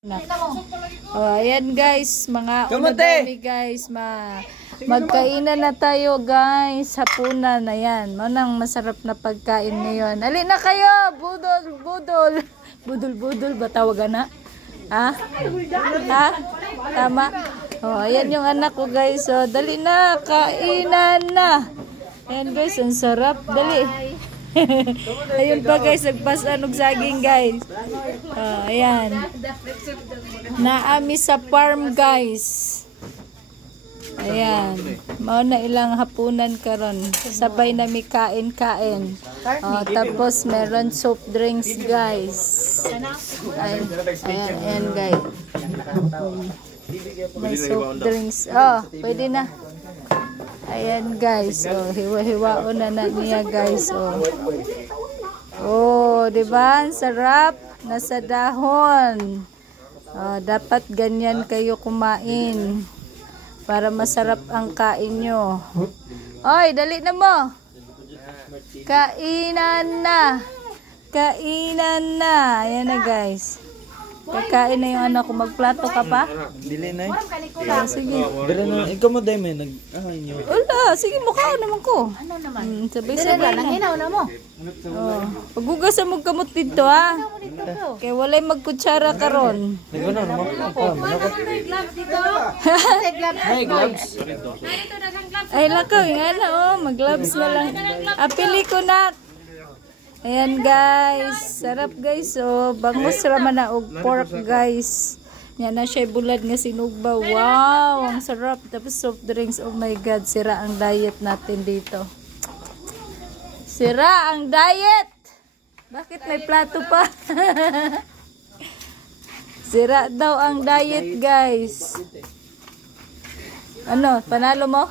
Oh, ayan guys, mga unodami guys, magkainan na tayo guys, hapunan, ayan, manang masarap na pagkain ngayon. Alin na kayo, budol ba tawagan na? Ha? Tama? Oh, ayan yung anak ko guys, so dali na, kainan na. Ayan guys, ang sarap, dali. Ayun pa guys, nagpasanog saging guys. Ayan. Naami sa farm guys. Ayan. Mauna ilang hapunan karon. Sabay na may kain-kain. Tapos meron soft drinks guys. Ayan guys. May soft drinks. Oh, pwede na. Ayan guys, oh, hiwa-hiwaon na niya guys, oh. Oh, 'di ba? Ang sarap, nasa dahon. Oh, dapat ganyan kayo kumain para masarap ang kain nyo. Oy, dali na mo. Kainan na. Kainan na. Ayan na guys. Kakain na yung anak ko. Magplato ka pa? Dili na sige. Pero na, ikaw mo dahil may nag-ahay nyo. Wala, sige mukha naman ko. Ano naman? Sabay-sabay na. Hinaw na mo. Paghugasan mo kamot dito ha. Kaya walay magkutsara karon. Nagano na mo? May gloves. Ay lakaw, nga na mag-gloves na lang. Apili ko na. Ayan guys, sarap guys, oh, bangus raman na og pork guys. Yan na siya bulad nga sinugba. Wow, ang sarap. Tapos soft drinks, oh my god, sira ang diet natin dito. Sira ang diet. Bakit may plato pa? Sira daw ang diet guys. Ano, panalo mo?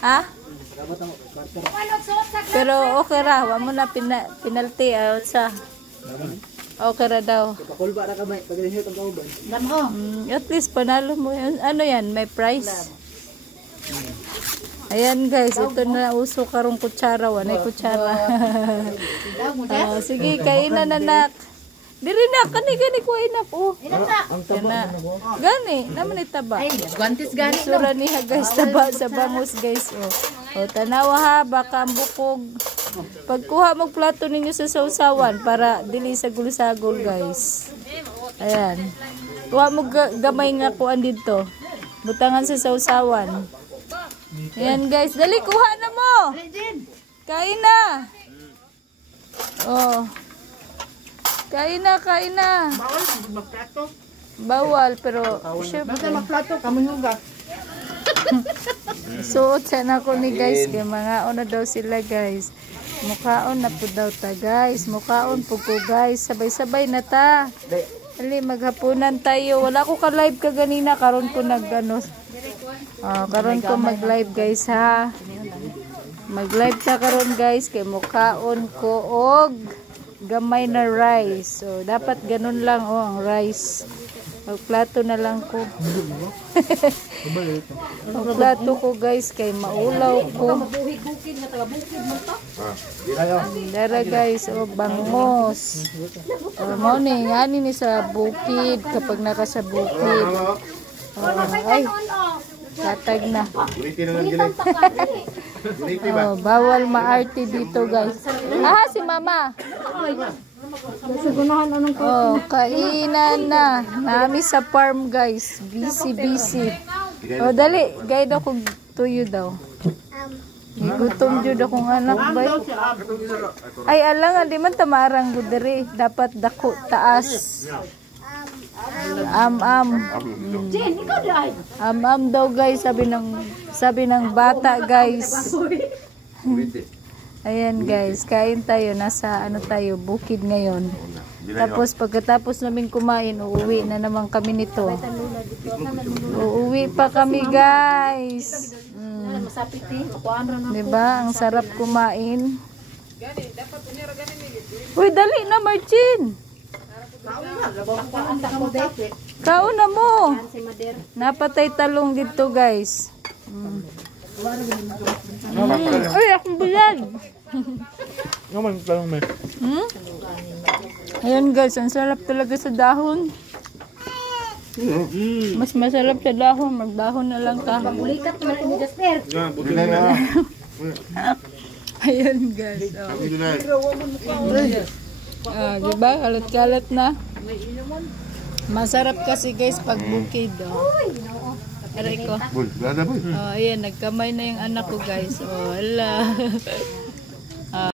Ha? Pero okay ra, wa mo na penalty sa. Okay ra daw. At least panalo mo. Ano yan, may prize. Ayan guys, ito na uso karong kutsara, wanay kutsara. Sige, kainan anak. Diri na, kani ko inap. Ang taba. Gani, naman itaba. Ay, guantes gani. Sura niya guys, taba sa bangus guys. O tanawa ha, baka ang bukog. Pagkuha mong plato ninyo sa sausawan para dili sa gulisagol guys. Ayan. Kuha mo gamay nga kuan dito. Butangan sa sausawan. Ayan guys, dali kuha na mo. Kain na. Oh. Kain na. Bawal magplato. Bawal pero syempre. Basta magplato kamo hugas. Suot sana ko ni guys kay mga ona daw sila guys. Mukhaon na po daw ta guys. Mukhaon po ko guys. Sabay-sabay na ta. Ali maghapunan tayo. Wala ko ka live ka ganina karon ko nagano. Karon ko mag-live guys ha. Mag-live ta karon guys kay mukhaon ko og gamay na rice. So dapat ganun lang ang rice. Magplato na lang ko. Magplato ko guys kay maulaw ko. Dara guys, bangos. Mao ni ngani ni sa bukid kapag naka sa bukid. Ay. Katag na. Bawal maarte dito guys. Si mama. Kainan na. Nami sa farm guys. Busy. Dali. Guide ako tuyo daw. Gutom jud akong anak bay. Ay alang di man tamarang gudere. Dapat dako taas. Am daw guys, sabi ng bata guys. Ayan guys, kain tayo, nasa tayo, bukid ngayon. Tapos pagkatapos namin kumain, uuwi na naman kami nito. Uuwi pa kami guys. Diba, ang sarap kumain. Uy, dali na Marcin. Kaon na mo. Napatay talong dito guys. Ay, akong bulan. Naman talong may. Ayan guys, ang sarap talaga sa dahon. Mas masarap sa dahon. Magdahon na lang ka. Ulikat naman ni Jasper. Ayan guys. Diba? Kalat-kalat na. Masarap kasi guys pag bukid. Aray ko. Ayan, nagkamay na yung anak ko guys. Ala.